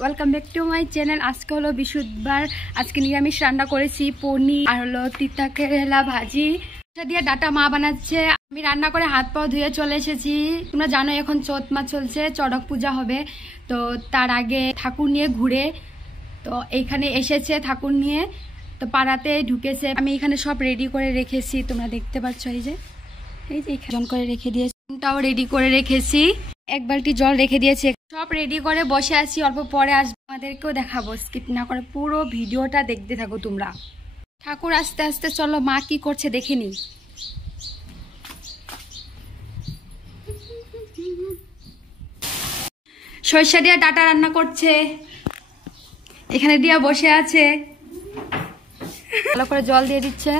Welcome back to my channel. আজকে হলো বৃহস্পতিবার। আজকে নিরামিষ রান্না করেছি, পনির আর হলো তিতা কেরালা ভাজি দিয়ে ডাটা মা বানাচ্ছে। আমি রান্না করে হাত পাও ধুয়ে চলে এসেছি। তোমরা জানো এখন চৈত মাস চলছে, চড়ক পূজা হবে, তো তার আগে ঠাকুর নিয়ে ঘুরে তো এইখানে এসেছে ঠাকুর নিয়ে, তো পাড়াতে ঢুকেছে। আমি এখানে সব রেডি করে রেখেছি, তোমরা দেখতে পাচ্ছ। এই যে এখানে করে রেখে দিয়েছি, তাও রেডি করে রেখেছি। এক বালতি জল রেখে দিয়েছি, সব রেডি করে বসে আছি। অল্প পরে আসবো, আমাদেরকেও দেখাবো। স্কিপ না করে পুরো ভিডিওটা দেখতে থাকো তোমরা। ঠাকুর আস্তে আস্তে চলো, মা কি করছে দেখে নি। সরষে দিয়ে ডাটা রান্না করছে, এখানে দিয়া বসে আছে, ভালো করে জল দিয়ে দিচ্ছে।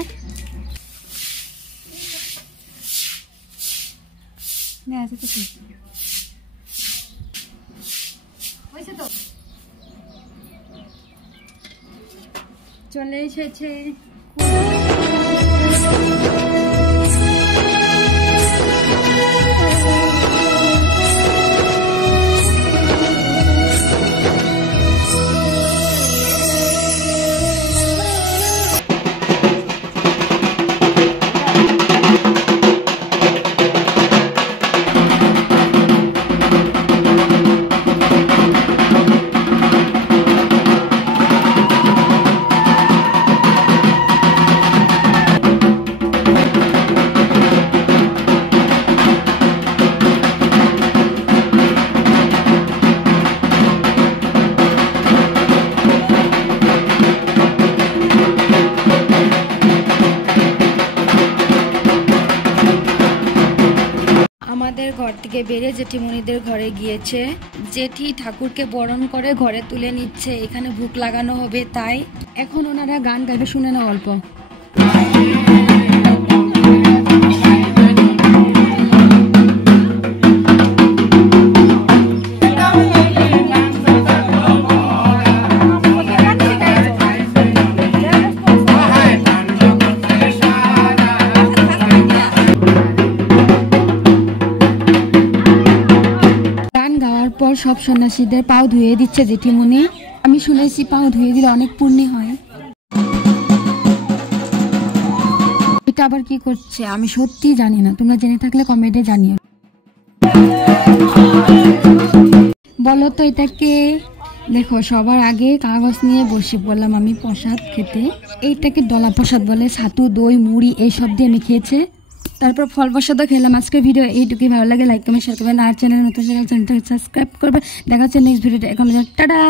চলে এসেছে। আমাদের ঘর থেকে বেরিয়ে জেঠিমণিদের ঘরে গিয়েছে। জেঠি ঠাকুরকে বরণ করে ঘরে তুলে নিচ্ছে, এখানে ভুক লাগানো হবে, তাই এখন ওনারা গান গাইবে, শুনে না অল্প। পর সব সন্ন্যাসীদের পাও ধুয়ে দিচ্ছে জেঠিমণি। আমি শুনেছি পাও ধুয়ে দিলে অনেক পুণ্য হয়। এটা আবার কি করছে আমি সত্যি জানি না, তোমরা জেনে থাকলে কমেন্টে জানিও। বলো তো এটাকে। দেখো সবার আগে কাগজ নিয়ে বসে পড়লাম আমি প্রসাদ খেতে। এইটাকে ডলা প্রসাদ বলে, ছাতু দই মুড়ি এইসব দিয়ে আমি খেয়েছে। তারপর ফল প্রসাদও খেলাম। আজকের ভিডিও এইটুকুই, ভালো লাগে লাইক কমেন্ট শেয়ার করবেন, আর চ্যানেল নতুন চ্যানেলটা সাবস্ক্রাইব করবেন। দেখা হচ্ছে নেক্সট ভিডিওতে। এখন টাটা।